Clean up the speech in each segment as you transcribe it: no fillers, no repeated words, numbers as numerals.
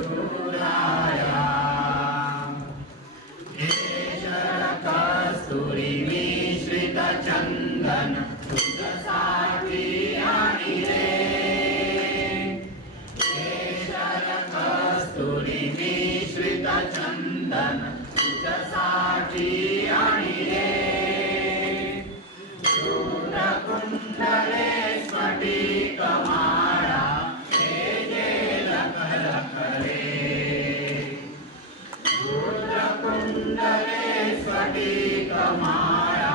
दत्तगुरुराया केशर कस्तुरी मिश्रित चंदन तुझसाठी आणि रे केशर कस्तुरी मिश्रित चंदन तुझसाठी आणि रे कुंडले स्फटिक माळा हे जे लखलखले कुंडले स्फटिक माळा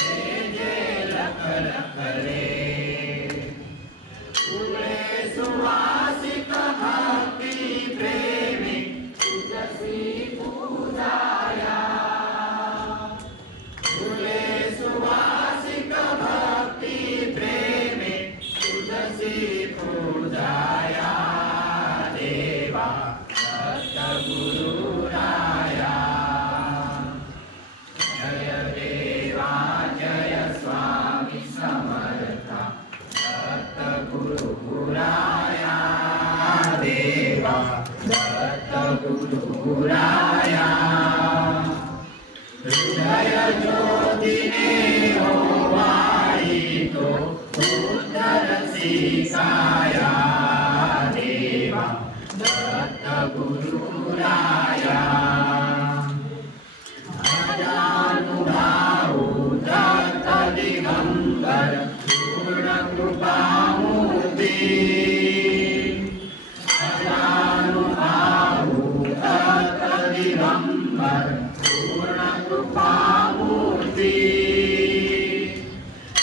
हे जे लखलखले फुले सुवासिक भक्ती प्रेमी तुझसी पूजाया फुले सुवासिक भक्ती प्रेमी तुझसी पूजाया देवा दत्तगुरुराया जय देवा जय स्वामी समर्था दत्तगुरुराया देवा दत्तगुरुराया हृदय ज्योतिने ओवाळितो उद्धरसी काया देवा दत्तगुरुराया अजानुभाऊ दत्त दिगंबर पूर्णकृपामूर्ती अजानुभाऊ दत्त दिगंबर पूर्णकृपामूर्ती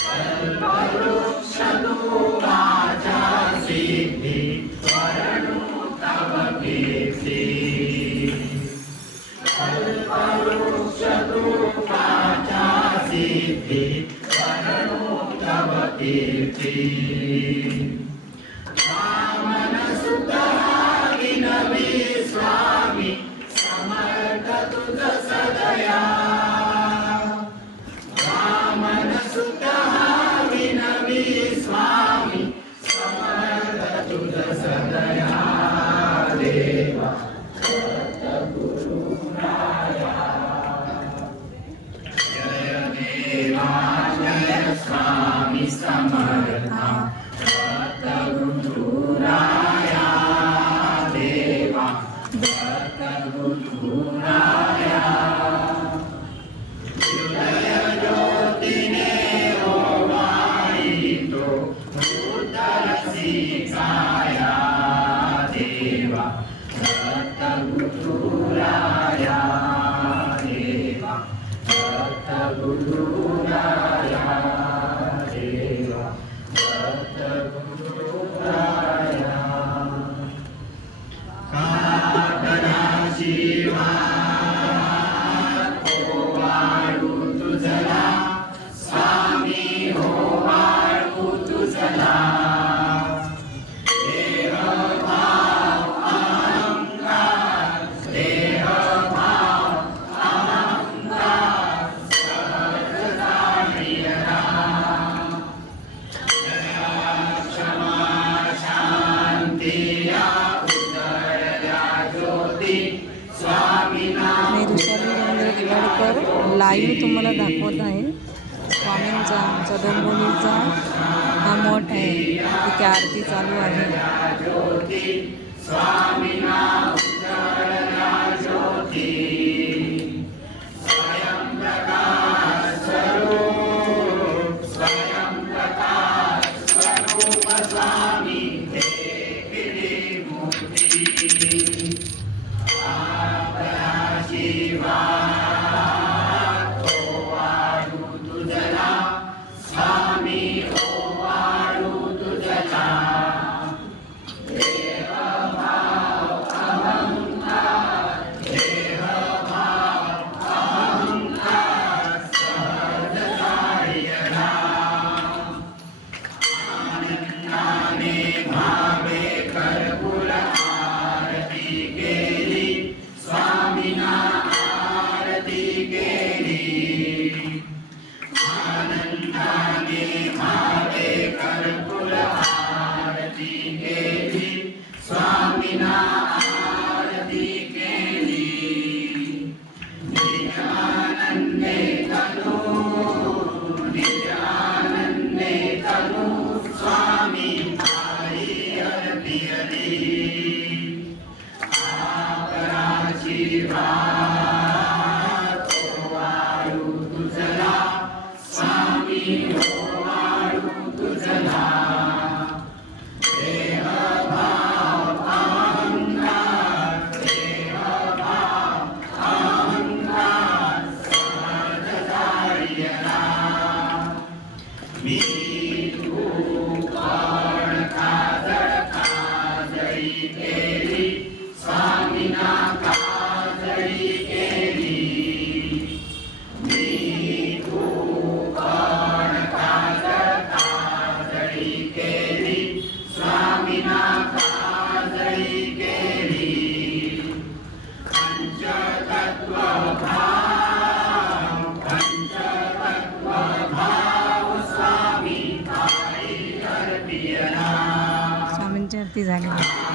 कल्पवृक्ष दूराच्या सिद्धी वर्णू तव कीर्ती कल्पवृक्ष दूराच्या सिद्धी वर्णू तव कीर्ती वामन सुत विनवी स्वामी समर्थ तुझ सदया वामन सुत विनवी स्वामी समर्थ तुझ सदया देवा दत्तगुरुराया जय देवा जय स्वामी समर्था दत्तगुरुराया देवा दत्तगुरुराया हृदय ज्योतिने ओवाळितो उद्धरसी काया देवा दत्तगुरुराया देवा दत्तगुरुराया देवा दत्तगुरुराया आशीर्वाद ओवाळू तुझला स्वामी ओवाळू तुझला देहभाव अहंकार देहभाव अहंकार सहज जाणीला दया क्षमा शांती या उजळल्या ज्योती मी ऋषाली रवींद्र दिवाडकर लाईव्ह तुम्हाला दाखवत आहे स्वामींचा आमचा डोंबिवलीचा हा मठ आहे तिथे आरती चालू आहे. स्वामी